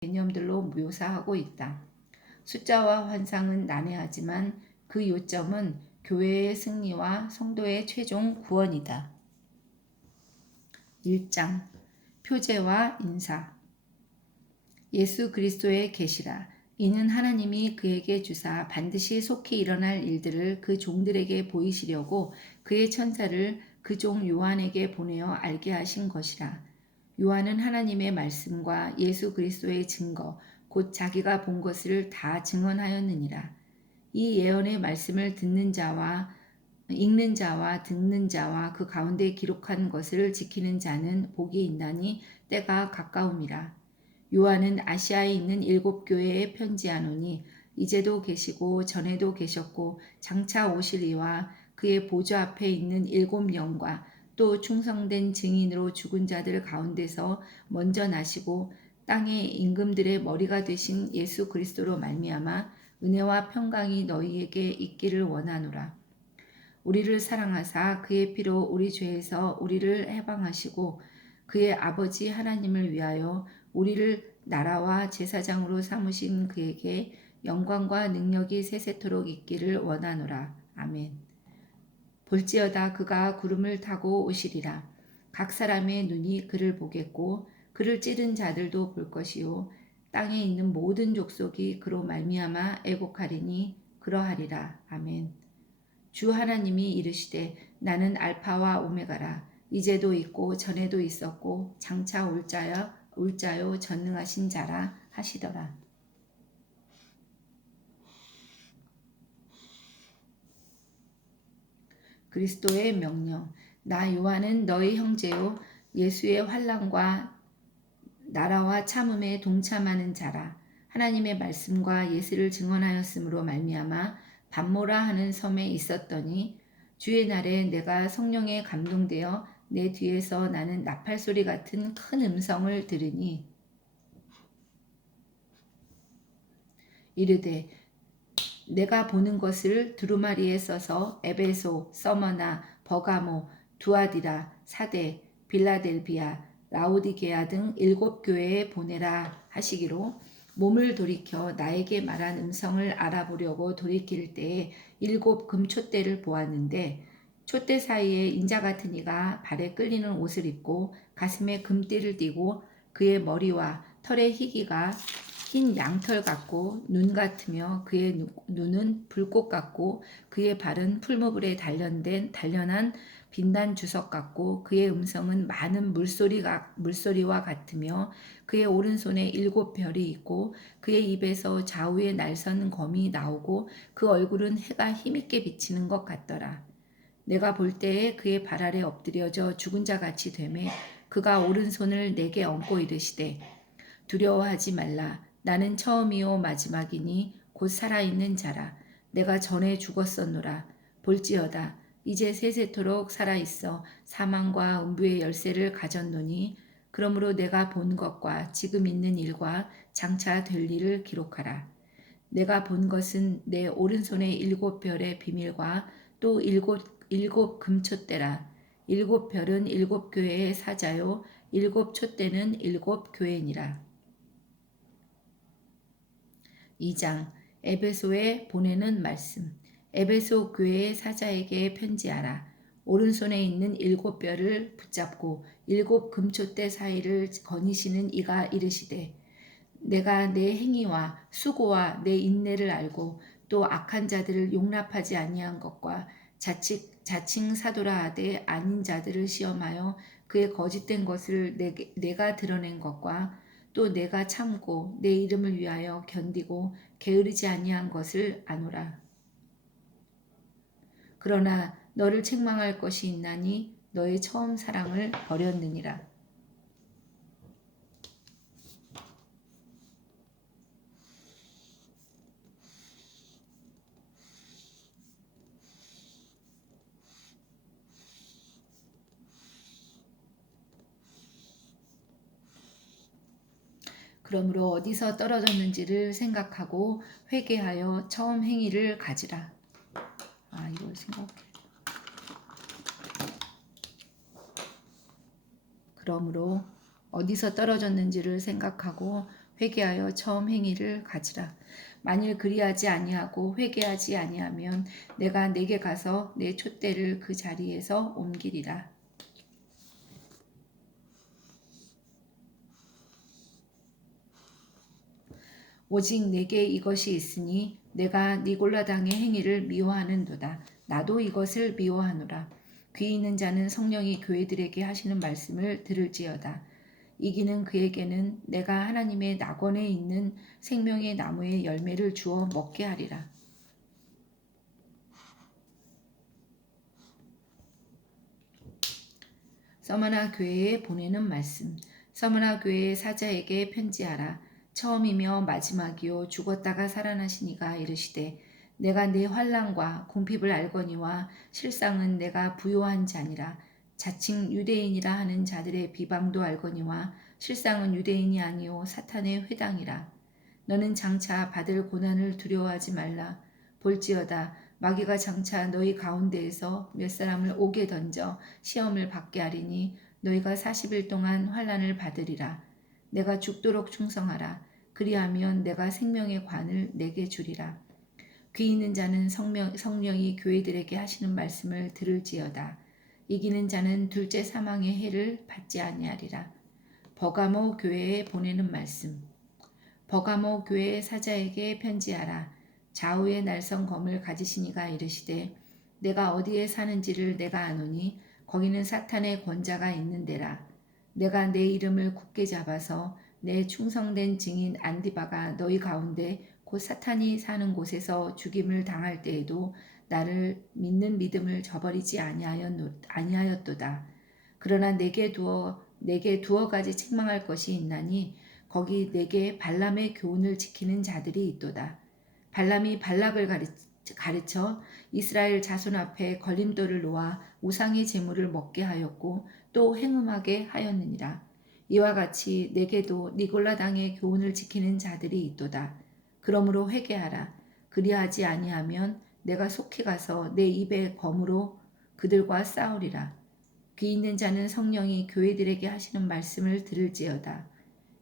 개념들로 묘사하고 있다. 숫자와 환상은 난해하지만 그 요점은 교회의 승리와 성도의 최종 구원이다. 1장 표제와 인사. 예수 그리스도의 계시라. 이는 하나님이 그에게 주사 반드시 속히 일어날 일들을 그 종들에게 보이시려고 그의 천사를 그 종 요한에게 보내어 알게 하신 것이라. 요한은 하나님의 말씀과 예수 그리스도의 증거 곧 자기가 본 것을 다 증언하였느니라. 이 예언의 말씀을 듣는 자와 읽는 자와 듣는 자와 그 가운데 기록한 것을 지키는 자는 복이 있나니 때가 가까움이라. 요한은 아시아에 있는 7교회에 편지하노니 이제도 계시고 전에도 계셨고 장차 오실 이와 그의 보좌 앞에 있는 7영과 또 충성된 증인으로 죽은 자들 가운데서 먼저 나시고 땅의 임금들의 머리가 되신 예수 그리스도로 말미암아 은혜와 평강이 너희에게 있기를 원하노라. 우리를 사랑하사 그의 피로 우리 죄에서 우리를 해방하시고 그의 아버지 하나님을 위하여 우리를 나라와 제사장으로 삼으신 그에게 영광과 능력이 세세토록 있기를 원하노라. 아멘. 볼지어다 그가 구름을 타고 오시리라. 각 사람의 눈이 그를 보겠고 그를 찌른 자들도 볼 것이요 땅에 있는 모든 족속이 그로 말미암아 애곡하리니 그러하리라. 아멘. 주 하나님이 이르시되 나는 알파와 오메가라. 이제도 있고 전에도 있었고 장차 올 자요 전능하신 자라 하시더라. 그리스도의 명령. 나 요한은 너희 형제요 예수의 환난과 나라와 참음에 동참하는 자라. 하나님의 말씀과 예수를 증언하였으므로 말미암아 밤모라 하는 섬에 있었더니 주의 날에 내가 성령에 감동되어 내 뒤에서 나는 나팔 소리 같은 큰 음성을 들으니 이르되 내가 보는 것을 두루마리에 써서 에베소, 서머나, 버가모, 두아디라, 사데, 빌라델비아, 라오디게아 등 7교회에 보내라 하시기로 몸을 돌이켜 나에게 말한 음성을 알아보려고 돌이킬 때에 7 금촛대를 보았는데 촛대 사이에 인자 같은 이가 발에 끌리는 옷을 입고 가슴에 금띠를 띠고 그의 머리와 털의 희기가 흰 양털 같고 눈 같으며 그의 눈은 불꽃 같고 그의 발은 풀무불에 단련한 빛난 주석 같고 그의 음성은 많은 물소리와 같으며 그의 오른손에 7 별이 있고 그의 입에서 좌우에 날선 검이 나오고 그 얼굴은 해가 힘있게 비치는 것 같더라. 내가 볼 때에 그의 발 아래 엎드려져 죽은 자 같이 되매 그가 오른손을 내게 얹고 이르시되 두려워하지 말라. 나는 처음이요 마지막이니 곧 살아있는 자라. 내가 전에 죽었었노라. 볼지어다 이제 세세토록 살아있어 사망과 음부의 열쇠를 가졌노니 그러므로 내가 본 것과 지금 있는 일과 장차 될 일을 기록하라. 내가 본 것은 내 오른손의 7 별의 비밀과 또 일곱 금촛대라. 7 별은 7 교회의 사자요 7 촛대는 7 교회니라. 2장 에베소에 보내는 말씀. 에베소 교회의 사자에게 편지하라. 오른손에 있는 7 별을 붙잡고 7 금촛대 사이를 거니시는 이가 이르시되 내가 내 행위와 수고와 내 인내를 알고 또 악한 자들을 용납하지 아니한 것과 자칭 사도라 하되 아닌 자들을 시험하여 그의 거짓된 것을 내가 드러낸 것과 또 내가 참고 내 이름을 위하여 견디고 게으르지 아니한 것을 아노라. 그러나 너를 책망할 것이 있나니 너의 처음 사랑을 버렸느니라. 그러므로 어디서 떨어졌는지를 생각하고 회개하여 처음 행위를 가지라. 이걸 생각해. 그러므로 어디서 떨어졌는지를 생각하고 회개하여 처음 행위를 가지라. 만일 그리하지 아니하고 회개하지 아니하면 내가 내게 가서 내 촛대를 그 자리에서 옮기리라. 오직 내게 이것이 있으니 내가 니골라당의 행위를 미워하는도다. 나도 이것을 미워하노라. 귀 있는 자는 성령이 교회들에게 하시는 말씀을 들을지어다. 이기는 그에게는 내가 하나님의 낙원에 있는 생명의 나무의 열매를 주어 먹게 하리라. 서머나 교회에 보내는 말씀. 서머나 교회의 사자에게 편지하라. 처음이며 마지막이요 죽었다가 살아나시니가 이르시되 내가 내 환난과 궁핍을 알거니와 실상은 내가 부요한 자니라. 자칭 유대인이라 하는 자들의 비방도 알거니와 실상은 유대인이 아니요 사탄의 회당이라. 너는 장차 받을 고난을 두려워하지 말라. 볼지어다 마귀가 장차 너희 가운데에서 몇 사람을 옥에 던져 시험을 받게 하리니 너희가 40일 동안 환난을 받으리라. 내가 죽도록 충성하라. 그리하면 내가 생명의 관을 내게 주리라. 귀 있는 자는 성령이 교회들에게 하시는 말씀을 들을지어다. 이기는 자는 둘째 사망의 해를 받지 아니하리라. 버가모 교회에 보내는 말씀. 버가모 교회의 사자에게 편지하라. 좌우의 날선 검을 가지시니가 이르시되 내가 어디에 사는지를 내가 아노니 거기는 사탄의 권자가 있는 데라. 내가 내 이름을 굳게 잡아서 내 충성된 증인 안디바가 너희 가운데 곧 사탄이 사는 곳에서 죽임을 당할 때에도 나를 믿는 믿음을 저버리지 아니하였도다. 그러나 내게 두어 가지 책망할 것이 있나니 거기 내게 발람의 교훈을 지키는 자들이 있도다. 발람이 발락을 가르쳐 이스라엘 자손 앞에 걸림돌을 놓아 우상의 제물을 먹게 하였고 또 행음하게 하였느니라. 이와 같이 내게도 니골라 당의 교훈을 지키는 자들이 있도다. 그러므로 회개하라. 그리하지 아니하면 내가 속히 가서 내 입의 검으로 그들과 싸우리라. 귀 있는 자는 성령이 교회들에게 하시는 말씀을 들을지어다.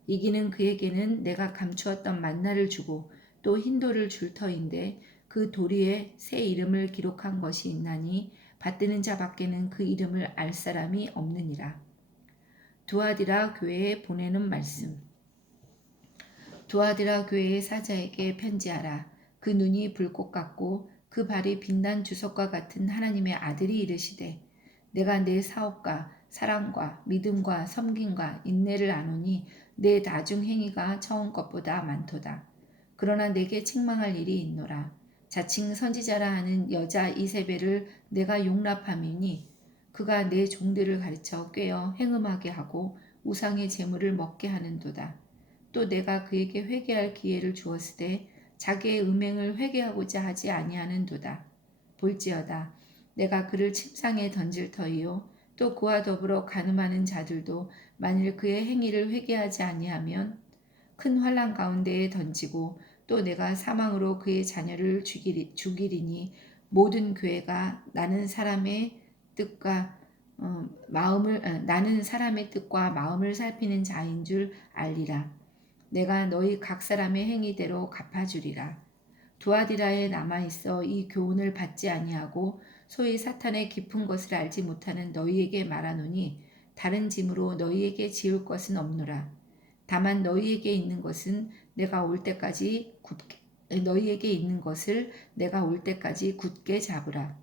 이기는 그에게는 내가 감추었던 만나를 주고 또 흰돌을 줄 터인데 그 도리에 새 이름을 기록한 것이 있나니 받드는 자 밖에는 그 이름을 알 사람이 없느니라. 두아디라 교회에 보내는 말씀. 두아디라 교회의 사자에게 편지하라. 그 눈이 불꽃 같고 그 발이 빛난 주석과 같은 하나님의 아들이 이르시되 내가 내 사업과 사랑과 믿음과 섬김과 인내를 아노니 내 나중 행위가 처음 것보다 많도다. 그러나 내게 책망할 일이 있노라. 자칭 선지자라 하는 여자 이세벨을 내가 용납함이니 그가 내 종들을 가르쳐 꿰어 행음하게 하고 우상의 재물을 먹게 하는도다. 또 내가 그에게 회개할 기회를 주었으되 자기의 음행을 회개하고자 하지 아니하는도다. 볼지어다 내가 그를 침상에 던질 터이요 또 그와 더불어 간음하는 자들도 만일 그의 행위를 회개하지 아니하면 큰 환난 가운데에 던지고 또 내가 사망으로 그의 자녀를 죽이리니 모든 교회가 나는 사람의 뜻과 마음을 살피는 자인 줄 알리라. 내가 너희 각 사람의 행위대로 갚아주리라. 두아디라에 남아있어 이 교훈을 받지 아니하고 소위 사탄의 깊은 것을 알지 못하는 너희에게 말하노니 다른 짐으로 너희에게 지을 것은 없노라. 다만 너희에게 있는 것은 너희에게 있는 것을 내가 올 때까지 굳게 잡으라.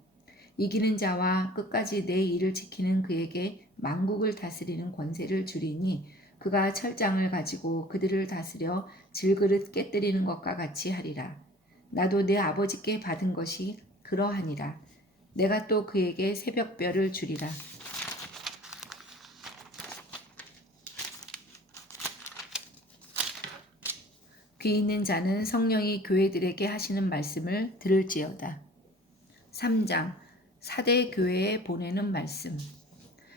이기는 자와 끝까지 내 일을 지키는 그에게 만국을 다스리는 권세를 주리니 그가 철장을 가지고 그들을 다스려 질그릇 깨뜨리는 것과 같이 하리라. 나도 내 아버지께 받은 것이 그러하니라. 내가 또 그에게 새벽별을 주리라. 귀 있는 자는 성령이 교회들에게 하시는 말씀을 들을지어다. 3장 사대 교회에 보내는 말씀.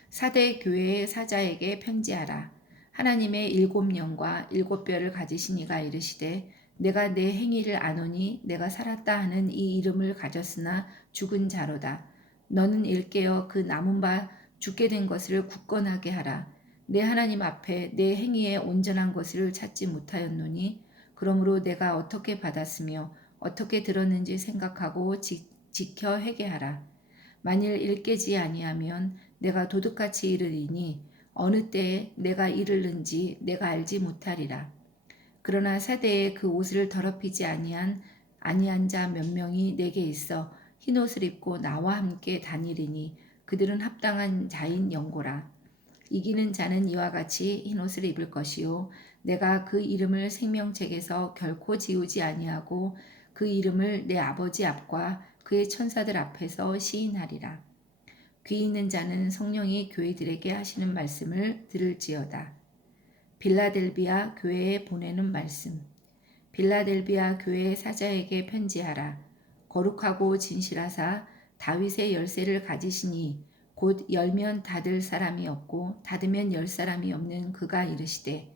사대 교회의 사자에게 편지하라. 하나님의 7영과 7뼈를 가지신 이가 이르시되 내가 내 행위를 아노니 내가 살았다 하는 이 이름을 가졌으나 죽은 자로다. 너는 일깨어 그 남은 바 죽게 된 것을 굳건하게 하라. 내 하나님 앞에 내 행위에 온전한 것을 찾지 못하였노니 그러므로 내가 어떻게 받았으며 어떻게 들었는지 생각하고 지켜 회개하라. 만일 일깨지 아니하면 내가 도둑같이 이르리니 어느 때에 내가 이르는지 내가 알지 못하리라. 그러나 세대에 그 옷을 더럽히지 아니한 자 몇 명이 내게 있어 흰옷을 입고 나와 함께 다니리니 그들은 합당한 자인 영고라. 이기는 자는 이와 같이 흰옷을 입을 것이요 내가 그 이름을 생명책에서 결코 지우지 아니하고 그 이름을 내 아버지 앞과 그의 천사들 앞에서 시인하리라. 귀 있는 자는 성령이 교회들에게 하시는 말씀을 들을지어다. 빌라델비아 교회에 보내는 말씀. 빌라델비아 교회의 사자에게 편지하라. 거룩하고 진실하사 다윗의 열쇠를 가지시니 곧 열면 닫을 사람이 없고 닫으면 열 사람이 없는 그가 이르시되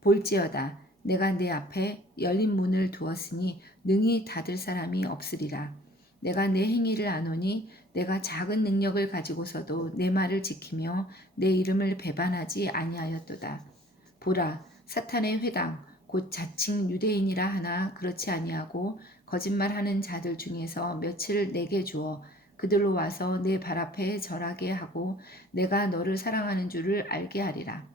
볼지어다 내가 내 앞에 열린 문을 두었으니 능히 닫을 사람이 없으리라. 내가 내 행위를 아노니 내가 작은 능력을 가지고서도 내 말을 지키며 내 이름을 배반하지 아니하였도다. 보라 사탄의 회당 곧 자칭 유대인이라 하나 그렇지 아니하고 거짓말하는 자들 중에서 며칠을 내게 주어 그들로 와서 내 발 앞에 절하게 하고 내가 너를 사랑하는 줄을 알게 하리라.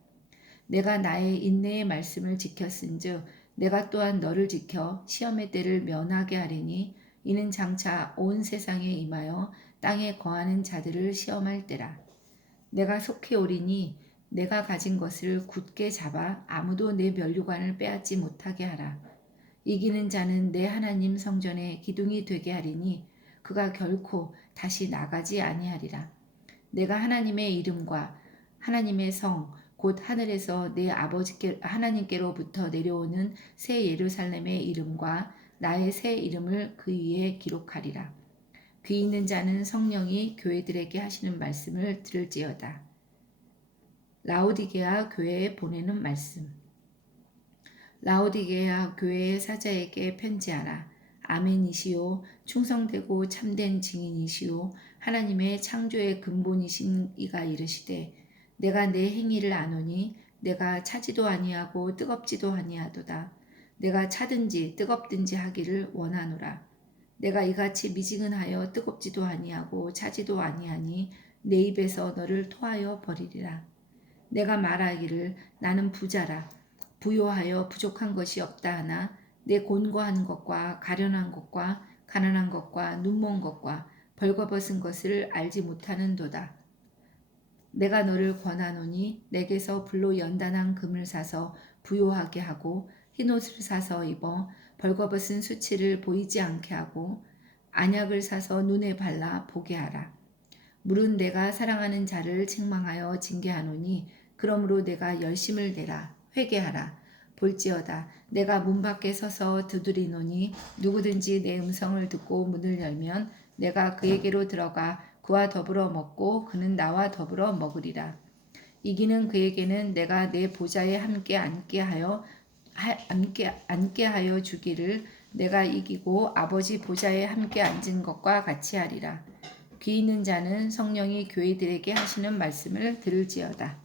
내가 나의 인내의 말씀을 지켰은즉 내가 또한 너를 지켜 시험의 때를 면하게 하리니 이는 장차 온 세상에 임하여 땅에 거하는 자들을 시험할 때라. 내가 속히 오리니 내가 가진 것을 굳게 잡아 아무도 내 면류관을 빼앗지 못하게 하라. 이기는 자는 내 하나님 성전에 기둥이 되게 하리니 그가 결코 다시 나가지 아니하리라. 내가 하나님의 이름과 하나님의 성 곧 하늘에서 내 아버지께 하나님께로부터 내려오는 새 예루살렘의 이름과 나의 새 이름을 그 위에 기록하리라. 귀 있는 자는 성령이 교회들에게 하시는 말씀을 들을지어다. 라오디게아 교회에 보내는 말씀. 라오디게아 교회의 사자에게 편지하라. 아멘이시오 충성되고 참된 증인이시오 하나님의 창조의 근본이신 이가 이르시되 내가 내 행위를 아노니 내가 차지도 아니하고 뜨겁지도 아니하도다. 내가 차든지 뜨겁든지 하기를 원하노라. 내가 이같이 미지근하여 뜨겁지도 아니하고 차지도 아니하니 내 입에서 너를 토하여 버리리라. 내가 말하기를 나는 부자라 부요하여 부족한 것이 없다 하나 내 곤고한 것과 가련한 것과 가난한 것과 눈먼 것과 벌거벗은 것을 알지 못하는도다. 내가 너를 권하노니 내게서 불로 연단한 금을 사서 부요하게 하고 흰옷을 사서 입어 벌거벗은 수치를 보이지 않게 하고 안약을 사서 눈에 발라 보게 하라. 물은 내가 사랑하는 자를 책망하여 징계하노니 그러므로 내가 열심을 내라 회개하라. 볼지어다 내가 문 밖에 서서 두드리노니 누구든지 내 음성을 듣고 문을 열면 내가 그에게로 들어가 그와 더불어 먹고 그는 나와 더불어 먹으리라. 이기는 그에게는 내가 내 보좌에 함께 앉게 하여 주기를 내가 이기고 아버지 보좌에 함께 앉은 것과 같이 하리라. 귀 있는 자는 성령이 교회들에게 하시는 말씀을 들을지어다.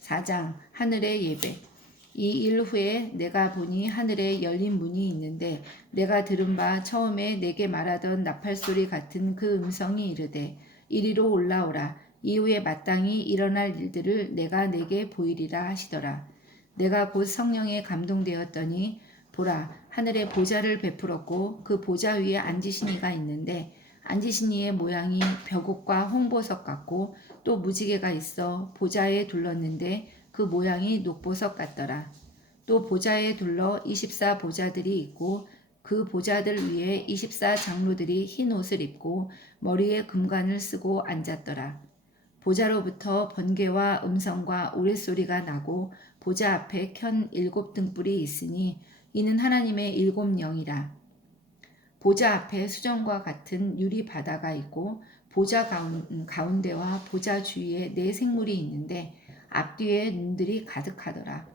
4장 하늘의 예배. 이 일 후에 내가 보니 하늘에 열린 문이 있는데 내가 들은 바 처음에 내게 말하던 나팔소리 같은 그 음성이 이르되 이리로 올라오라. 이후에 마땅히 일어날 일들을 내가 내게 보이리라 하시더라. 내가 곧 성령에 감동되었더니 보라 하늘에 보좌를 베풀었고 그 보좌 위에 앉으신 이가 있는데 앉으신 이의 모양이 벽옥과 홍보석 같고 또 무지개가 있어 보좌에 둘렀는데 그 모양이 녹보석 같더라. 또 보좌에 둘러 24 보좌들이 있고 그 보좌들 위에 24 장로들이 흰 옷을 입고 머리에 금관을 쓰고 앉았더라. 보좌로부터 번개와 음성과 우레소리가 나고 보좌 앞에 켠 7 등불이 있으니 이는 하나님의 7 영이라. 보좌 앞에 수정과 같은 유리 바다가 있고 보좌 가운데와 보좌 주위에 4 생물이 있는데 앞뒤에 눈들이 가득하더라.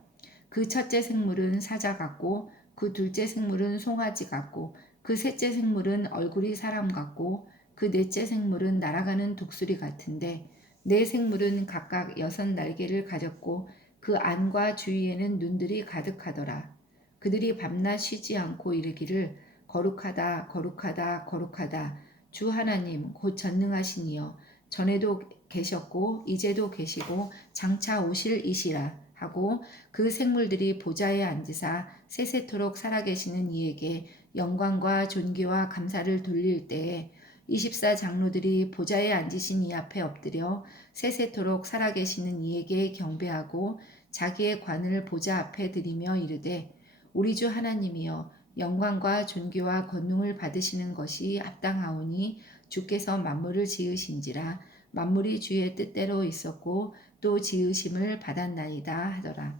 그 첫째 생물은 사자 같고 그 둘째 생물은 송아지 같고 그 셋째 생물은 얼굴이 사람 같고 그 넷째 생물은 날아가는 독수리 같은데 네 생물은 각각 6 날개를 가졌고 그 안과 주위에는 눈들이 가득하더라. 그들이 밤낮 쉬지 않고 이르기를 거룩하다 거룩하다 거룩하다 주 하나님 곧 전능하신 이여 전에도 계셨고 이제도 계시고 장차 오실 이시라 하고 그 생물들이 보좌에 앉으사 세세토록 살아계시는 이에게 영광과 존귀와 감사를 돌릴 때에 24 장로들이 보좌에 앉으신 이 앞에 엎드려 세세토록 살아계시는 이에게 경배하고 자기의 관을 보좌 앞에 드리며 이르되 우리 주 하나님이여 영광과 존귀와 권능을 받으시는 것이 합당하오니 주께서 만물을 지으신지라 만물이 주의 뜻대로 있었고 또 지으심을 받았나이다 하더라.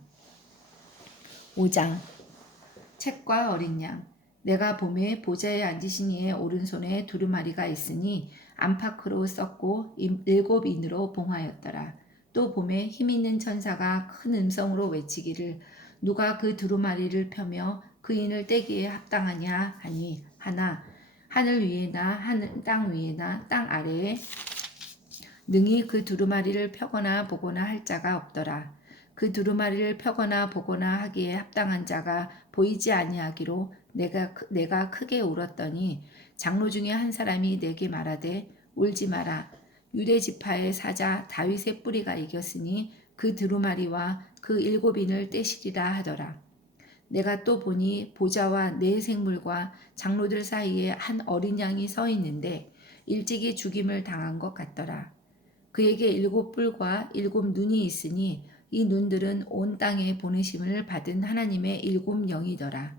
5장 책과 어린 양 내가 봄에 보좌에 앉으신 이의 오른손에 두루마리가 있으니 안팎으로 썼고 7인으로 봉하였더라. 또 봄에 힘있는 천사가 큰 음성으로 외치기를 누가 그 두루마리를 펴며 그 인을 떼기에 합당하냐 하니 하나 하늘 위에나 땅 위에나 땅 아래에 능히 그 두루마리를 펴거나 보거나 할 자가 없더라. 그 두루마리를 펴거나 보거나 하기에 합당한 자가 보이지 아니하기로 내가 크게 울었더니 장로 중에 한 사람이 내게 말하되 울지 마라. 유대 지파의 사자 다윗의 뿌리가 이겼으니 그 두루마리와 그 7인을 떼시리라 하더라. 내가 또 보니 보좌와 네 생물과 장로들 사이에 한 어린 양이 서 있는데 일찍이 죽임을 당한 것 같더라. 그에게 7뿔과 7눈이 있으니 이 눈들은 온 땅에 보내심을 받은 하나님의 7영이더라.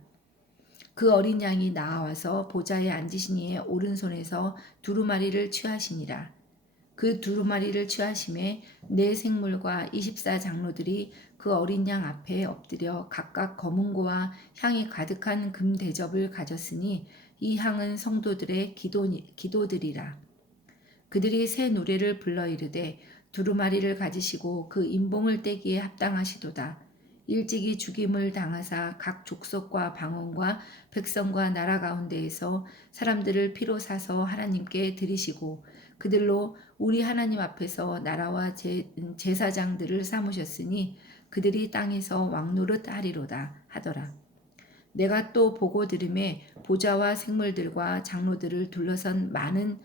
그 어린 양이 나와서 보좌에 앉으신 이의 오른손에서 두루마리를 취하시니라. 그 두루마리를 취하심에 네 생물과 24 장로들이 그 어린 양 앞에 엎드려 각각 검은고와 향이 가득한 금 대접을 가졌으니 이 향은 성도들의 기도들이라. 그들이 새 노래를 불러 이르되 두루마리를 가지시고 그 인봉을 떼기에 합당하시도다. 일찍이 죽임을 당하사 각 족속과 방언과 백성과 나라 가운데에서 사람들을 피로 사서 하나님께 드리시고 그들로 우리 하나님 앞에서 나라와 제사장들을 삼으셨으니 그들이 땅에서 왕노릇 하리로다 하더라. 내가 또 보고 들음에 보좌와 생물들과 장로들을 둘러선 많은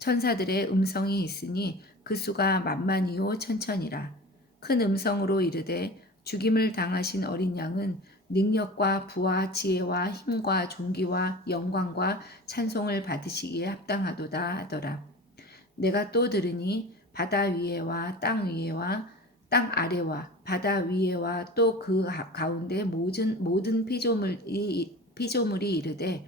천사들의 음성이 있으니 그 수가 만만이요 천천이라. 큰 음성으로 이르되 죽임을 당하신 어린 양은 능력과 부와 지혜와 힘과 존귀와 영광과 찬송을 받으시기에 합당하도다 하더라. 내가 또 들으니 바다 위에와 땅 위에와 땅 아래와 바다 위에와 또 그 가운데 모든 피조물이 이르되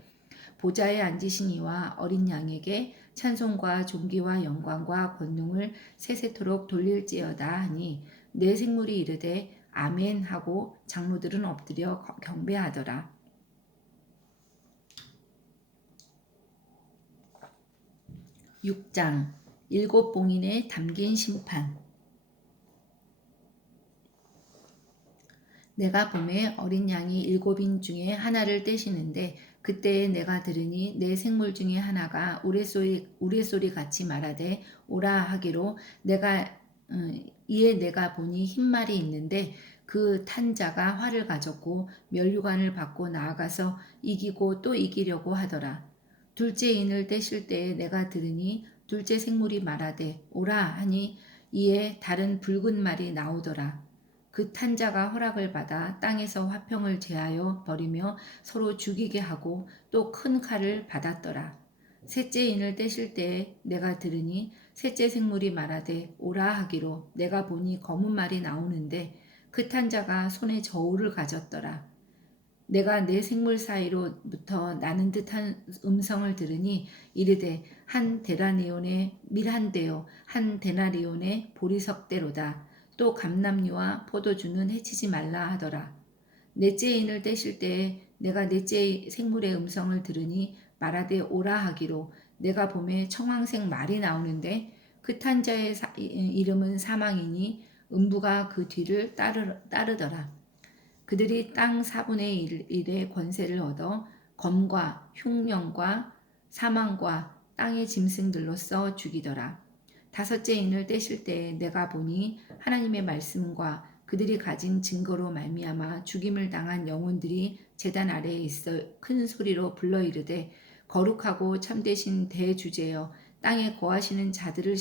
보좌에 앉으신 이와 어린 양에게 찬송과 존귀와 영광과 권능을 세세토록 돌릴지어다 하니 네 생물이 이르되 아멘 하고 장로들은 엎드려 경배하더라. 6장 7봉인에 담긴 심판 내가 봄에 어린 양이 7인 중에 하나를 떼시는데 그때에 내가 들으니 네 생물 중에 하나가 우레소리 같이 말하되 오라 하기로 이에 내가 보니 흰말이 있는데 그 탄 자가 활을 가졌고 면류관을 받고 나아가서 이기고 또 이기려고 하더라. 둘째 인을 떼실 때에 내가 들으니 둘째 생물이 말하되 오라 하니 이에 다른 붉은 말이 나오더라. 그 탄자가 허락을 받아 땅에서 화평을 제하여 버리며 서로 죽이게 하고 또 큰 칼을 받았더라. 셋째 인을 떼실 때에 내가 들으니 셋째 생물이 말하되 오라 하기로 내가 보니 검은 말이 나오는데 그 탄자가 손에 저울을 가졌더라. 내가 내 생물 사이로부터 나는 듯한 음성을 들으니 이르되 한 데나리온의 밀1대요 한 데나리온의 보리석대로다. 또 감람류와 포도주는 해치지 말라 하더라. 넷째 인을 떼실 때에 내가 넷째 생물의 음성을 들으니 말하되 오라 하기로 내가 봄에 청황색 말이 나오는데 그 탄자의 이름은 사망이니 음부가 그 뒤를 따르더라. 그들이 땅 4분의 1의 권세를 얻어 검과 흉령과 사망과 땅의 짐승들로써 죽이더라. 다섯째 인을 떼실 때에 내가 보니 하나님의 말씀과 그들이 가진 증거로 말미암아 죽임을 당한 영혼들이 제단 아래에 있어 큰 소리로 불러 이르되 거룩하고 참되신 대주제여 땅에 거하시는 자들을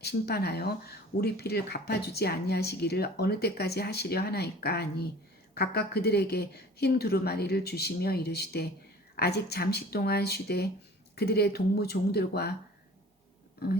심판하여 우리 피를 갚아주지 아니하시기를 어느 때까지 하시려 하나이까 하니 각각 그들에게 흰 두루마리를 주시며 이르시되 아직 잠시 동안 쉬되 그들의 동무 종들과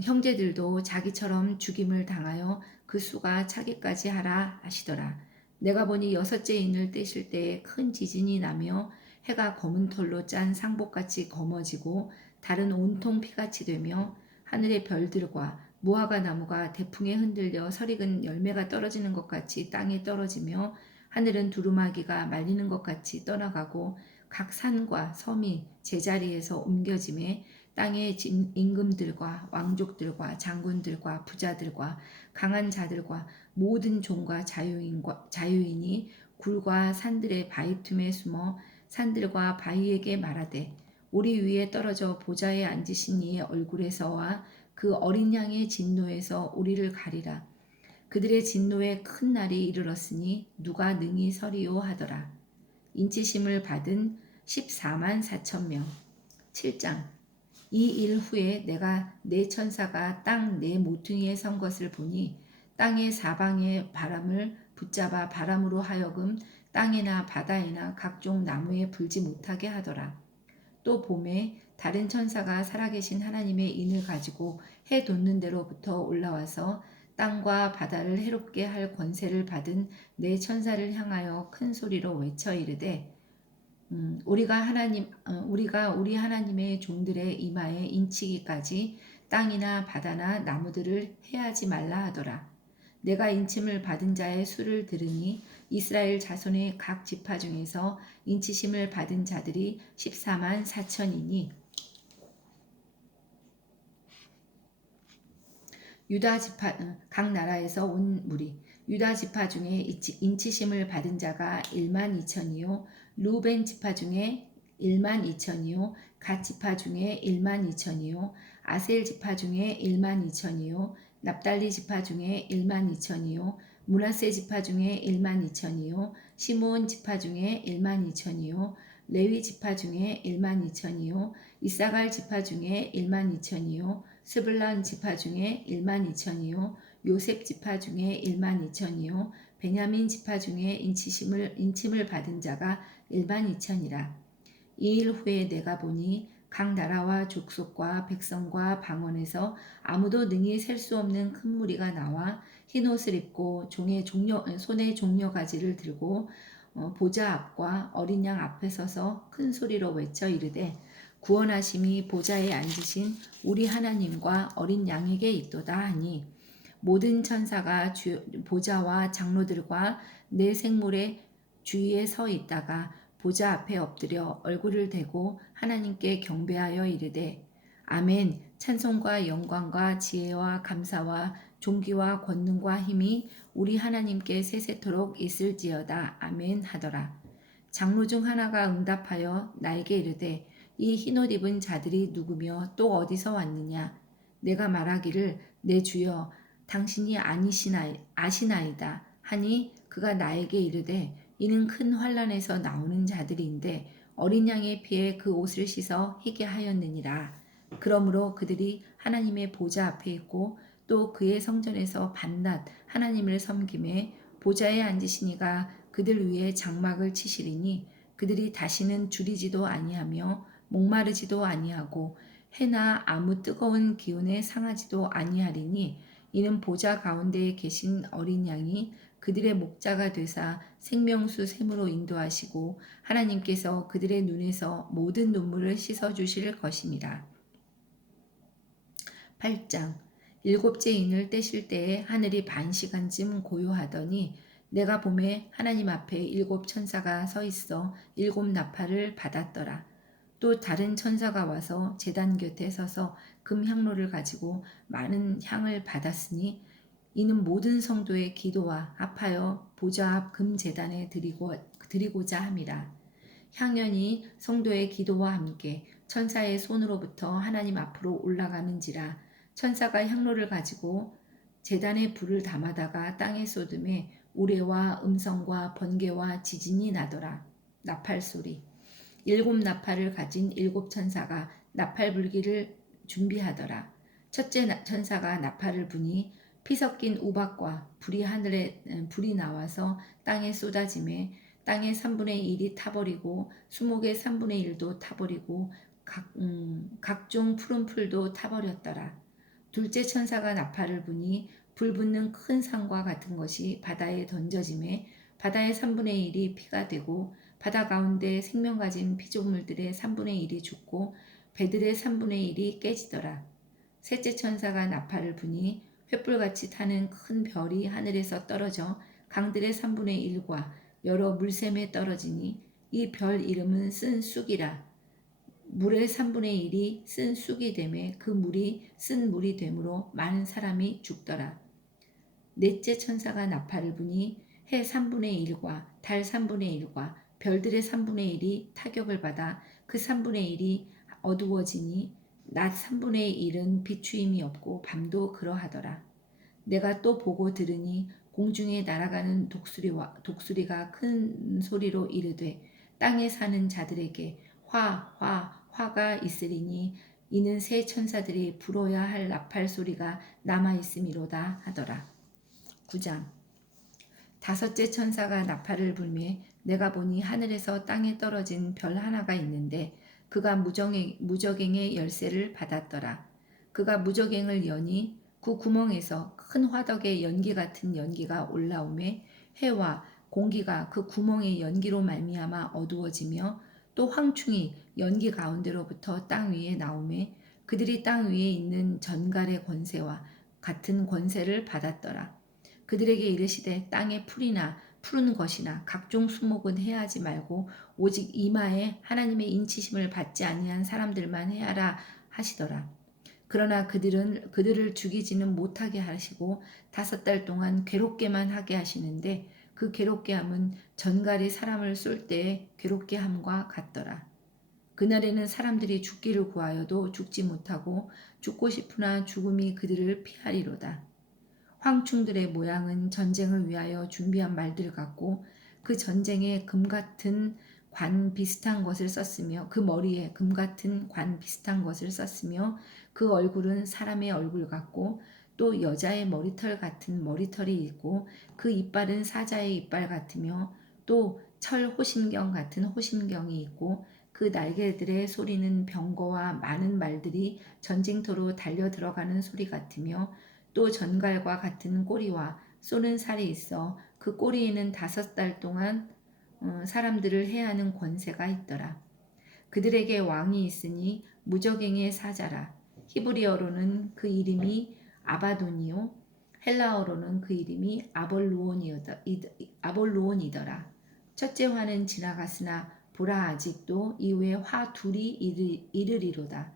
형제들도 자기처럼 죽임을 당하여 그 수가 차기까지 하라 하시더라. 내가 보니 여섯째 인을 떼실 때에 큰 지진이 나며 해가 검은 털로 짠 상복같이 검어지고 달은 온통 피같이 되며 하늘의 별들과 무화과 나무가 대풍에 흔들려 설익은 열매가 떨어지는 것 같이 땅에 떨어지며 하늘은 두루마기가 말리는 것 같이 떠나가고 각 산과 섬이 제자리에서 옮겨짐에 땅의 임금들과 왕족들과 장군들과 부자들과 강한 자들과 모든 종과 자유인이 굴과 산들의 바위 틈에 숨어 산들과 바위에게 말하되 우리 위에 떨어져 보좌에 앉으신 이의 얼굴에서와 그 어린 양의 진노에서 우리를 가리라. 그들의 진노에 큰 날이 이르렀으니 누가 능히 서리요 하더라. 인치심을 받은 14만 4천 명. 7장. 이 일 후에 내가 네 천사가 땅 네 모퉁이에 선 것을 보니 땅의 사방의 바람을 붙잡아 바람으로 하여금 땅이나 바다이나 각종 나무에 불지 못하게 하더라. 또 봄에 다른 천사가 살아계신 하나님의 인을 가지고 해 돋는 데로부터 올라와서 땅과 바다를 해롭게 할 권세를 받은 네 천사를 향하여 큰 소리로 외쳐 이르되 우리가 우리 하나님의 종들의 이마에 인치기까지 땅이나 바다나 나무들을 해하지 말라 하더라. 내가 인침을 받은 자의 수를 들으니 이스라엘 자손의 각 지파 중에서 인치심을 받은 자들이 14만 4천이니 유다 지파 각 나라에서 온 무리 유다 지파 중에 인치심을 받은 자가 1만 2천이요 루벤 지파 중에 1만 2천이요 갓 지파 중에 1만 2천이요 아셀 지파 중에 1만 2천이요 납달리 지파 중에 1만 2천이요 므낫세 지파 중에 1만 2천이요 시므온 지파 중에 1만 2천이요 레위 지파 중에 1만 2천이요 이사갈 지파 중에 1만 2천이요 스불론 지파 중에 1만 2천이요 요셉 지파 중에 1만 2천이요 베냐민 지파 중에 인침을 받은 자가 1만 2천이라. 이 일 후에 내가 보니 각 나라와 족속과 백성과 방언에서 아무도 능히 셀 수 없는 큰 무리가 나와 흰 옷을 입고 손에 종려가지를 들고 보좌 앞과 어린 양 앞에 서서 큰 소리로 외쳐 이르되 구원하심이 보좌에 앉으신 우리 하나님과 어린 양에게 있도다 하니 모든 천사가 보좌와 장로들과 네 생물의 주위에 서 있다가 보좌 앞에 엎드려 얼굴을 대고 하나님께 경배하여 이르되 아멘. 찬송과 영광과 지혜와 감사와 존귀와 권능과 힘이 우리 하나님께 세세토록 있을지어다. 아멘 하더라. 장로 중 하나가 응답하여 나에게 이르되 이 흰옷 입은 자들이 누구며 또 어디서 왔느냐? 내가 말하기를 내 주여 당신이 아시나이다 하니 그가 나에게 이르되 이는 큰 환난에서 나오는 자들인데 어린 양의 피에 그 옷을 씻어 희게 하였느니라. 그러므로 그들이 하나님의 보좌 앞에 있고 또 그의 성전에서 밤낮 하나님을 섬김에 보좌에 앉으신 이가 그들 위에 장막을 치시리니 그들이 다시는 줄이지도 아니하며 목마르지도 아니하고 해나 아무 뜨거운 기운에 상하지도 아니하리니 이는 보좌 가운데에 계신 어린 양이 그들의 목자가 되사 생명수 샘으로 인도하시고 하나님께서 그들의 눈에서 모든 눈물을 씻어 주실 것임이라. 8장. 일곱째 인을 떼실 때에 하늘이 반 시간쯤 고요하더니 내가 봄에 하나님 앞에 일곱 천사가 서 있어 일곱 나팔을 받았더라. 또 다른 천사가 와서 제단 곁에 서서 금향로를 가지고 많은 향을 받았으니 이는 모든 성도의 기도와 합하여 보좌 앞 금제단에 드리고자 함이라. 향연이 성도의 기도와 함께 천사의 손으로부터 하나님 앞으로 올라가는지라. 천사가 향로를 가지고 제단에 불을 담아다가 땅에 쏟음에 우레와 음성과 번개와 지진이 나더라. 나팔 소리. 일곱 나팔을 가진 일곱 천사가 나팔 불기를 준비하더라. 첫째 천사가 나팔을 부니 피 섞인 우박과 불이 나와서 땅에 쏟아짐에 땅의 3분의 1이 타버리고 수목의 3분의 1도 타버리고 각종 푸른 풀도 타버렸더라. 둘째 천사가 나팔을 부니 불 붙는 큰 산과 같은 것이 바다에 던져짐에 바다의 3분의 1이 피가 되고 바다 가운데 생명 가진 피조물들의 3분의 1이 죽고 배들의 3분의 1이 깨지더라. 셋째 천사가 나팔을 부니 횃불같이 타는 큰 별이 하늘에서 떨어져 강들의 3분의 1과 여러 물샘에 떨어지니 이 별 이름은 쓴 쑥이라. 물의 3분의 1이 쓴 쑥이 되매 그 물이 쓴 물이 되므로 많은 사람이 죽더라. 넷째 천사가 나팔을 부니 해 3분의 1과 달 3분의 1과 별들의 3분의 1이 타격을 받아 그 3분의 1이 어두워지니 낮 3분의 1은 비추임이 없고 밤도 그러하더라. 내가 또 보고 들으니 공중에 날아가는 독수리가 큰 소리로 이르되 땅에 사는 자들에게 화가 있으리니 이는 새 천사들이 불어야 할 나팔 소리가 남아 있음이로다 하더라. 9장. 다섯째 천사가 나팔을 불매 내가 보니 하늘에서 땅에 떨어진 별 하나가 있는데 그가 무저갱의 열쇠를 받았더라. 그가 무저갱을 여니 그 구멍에서 큰 화덕의 연기 같은 연기가 올라오매 해와 공기가 그 구멍의 연기로 말미암아 어두워지며 또 황충이 연기 가운데로부터 땅 위에 나오매 그들이 땅 위에 있는 전갈의 권세와 같은 권세를 받았더라. 그들에게 이르시되 땅에 풀이나 푸른 것이나 각종 수목은 해하지 말고 오직 이마에 하나님의 인치심을 받지 아니한 사람들만 해하라 하시더라. 그러나 그들을 죽이지는 못하게 하시고 5달 동안 괴롭게만 하게 하시는데 그 괴롭게 함은 전갈이 사람을 쏠 때에 괴롭게 함과 같더라. 그날에는 사람들이 죽기를 구하여도 죽지 못하고 죽고 싶으나 죽음이 그들을 피하리로다. 황충들의 모양은 전쟁을 위하여 준비한 말들 같고 그 전쟁에 금 같은 관 비슷한 것을 썼으며 그 머리에 금 같은 관 비슷한 것을 썼으며 그 얼굴은 사람의 얼굴 같고 또 여자의 머리털 같은 머리털이 있고 그 이빨은 사자의 이빨 같으며 또 철 호심경 같은 호심경이 있고 그 날개들의 소리는 병거와 많은 말들이 전쟁터로 달려 들어가는 소리 같으며 또 전갈과 같은 꼬리와 쏘는 살이 있어 그 꼬리에는 5달 동안 사람들을 해하는 권세가 있더라. 그들에게 왕이 있으니 무저갱의 사자라. 히브리어로는 그 이름이 아바돈이요 헬라어로는 그 이름이 아볼루온이더라. 첫째 화는 지나갔으나 보라 아직도 이후에 화 둘이 이르리로다.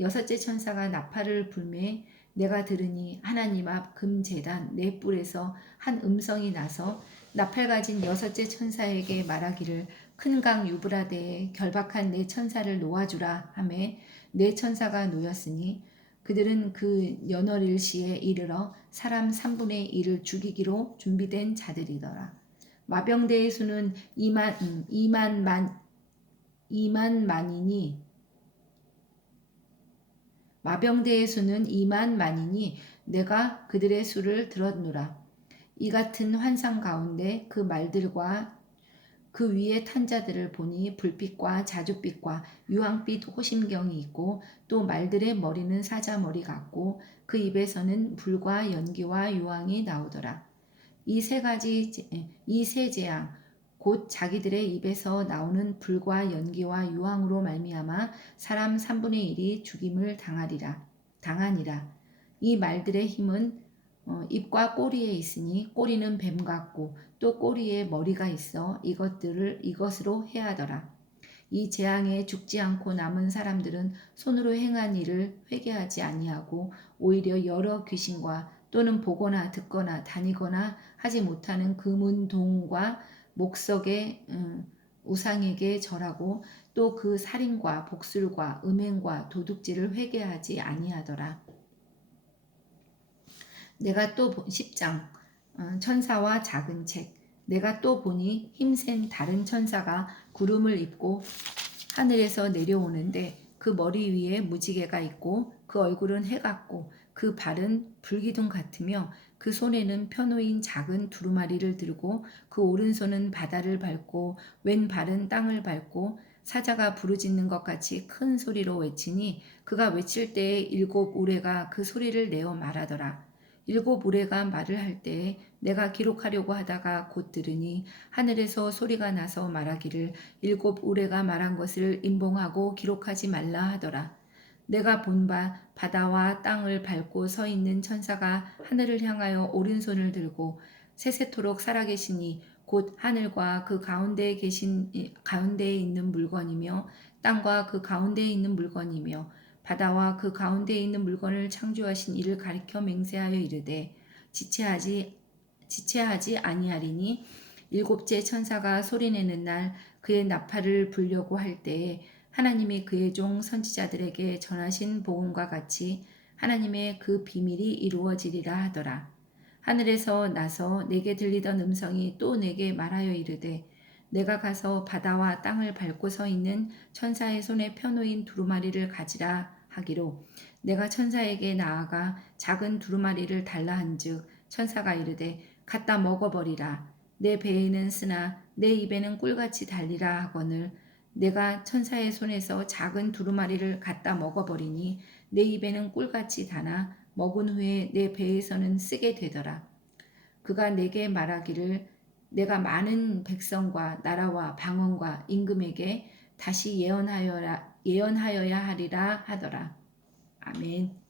여섯째 천사가 나팔을 불매 내가 들으니 하나님 앞 금제단 네 뿔에서 한 음성이 나서 나팔 가진 여섯째 천사에게 말하기를 큰 강 유브라데에 결박한 네 천사를 놓아주라 하매 네 천사가 놓였으니 그들은 그 연월일시에 이르러 사람 3분의 1을 죽이기로 준비된 자들이더라. 마병대의 수는 2만 만이니 마병대의 수는 2만 만이니 내가 그들의 수를 들었노라. 이 같은 환상 가운데 그 말들과 그 위에 탄 자들을 보니 불빛과 자줏빛과 유황빛 호심경이 있고 또 말들의 머리는 사자 머리 같고 그 입에서는 불과 연기와 유황이 나오더라. 이 세 재앙 곧 자기들의 입에서 나오는 불과 연기와 유황으로 말미암아 사람 3분의 1이 죽임을 당하니라. 이 말들의 힘은 입과 꼬리에 있으니 꼬리는 뱀 같고 또 꼬리에 머리가 있어 이것으로 해하더라. 이 재앙에 죽지 않고 남은 사람들은 손으로 행한 일을 회개하지 아니하고 오히려 여러 귀신과 또는 보거나 듣거나 다니거나 하지 못하는 금은 동과 목석의 우상에게 절하고 또 그 살인과 복술과 음행과 도둑질을 회개하지 아니하더라. 내가 또 10장 천사와 작은 책. 내가 또 보니 힘센 다른 천사가 구름을 입고 하늘에서 내려오는데 그 머리 위에 무지개가 있고 그 얼굴은 해 같고 그 발은 불기둥 같으며 그 손에는 펴놓인 작은 두루마리를 들고 그 오른손은 바다를 밟고 왼 발은 땅을 밟고 사자가 부르짖는 것 같이 큰 소리로 외치니 그가 외칠 때에 7 우레가 그 소리를 내어 말하더라. 7 우레가 말을 할 때에 내가 기록하려고 하다가 곧 들으니 하늘에서 소리가 나서 말하기를 7 우레가 말한 것을 임봉하고 기록하지 말라 하더라. 내가 본 바 바다와 땅을 밟고 서 있는 천사가 하늘을 향하여 오른손을 들고 세세토록 살아계시니 곧 하늘과 그 가운데에 있는 물건이며 땅과 그 가운데에 있는 물건이며 바다와 그 가운데에 있는 물건을 창조하신 이를 가리켜 맹세하여 이르되 지체하지 아니하리니 7째 천사가 소리내는 날 그의 나팔을 불려고 할 때에 하나님이 그의 종 선지자들에게 전하신 복음과 같이 하나님의 그 비밀이 이루어지리라 하더라. 하늘에서 나서 내게 들리던 음성이 또 내게 말하여 이르되 내가 가서 바다와 땅을 밟고 서 있는 천사의 손에 펴놓인 두루마리를 가지라 하기로 내가 천사에게 나아가 작은 두루마리를 달라 한즉 천사가 이르되 갖다 먹어버리라. 내 배에는 쓰나 내 입에는 꿀같이 달리라 하거늘 내가 천사의 손에서 작은 두루마리를 갖다 먹어버리니 내 입에는 꿀같이 다나 먹은 후에 내 배에서는 쓰게 되더라. 그가 내게 말하기를 내가 많은 백성과 나라와 방언과 임금에게 다시 예언하여야 하리라 하더라. 아멘.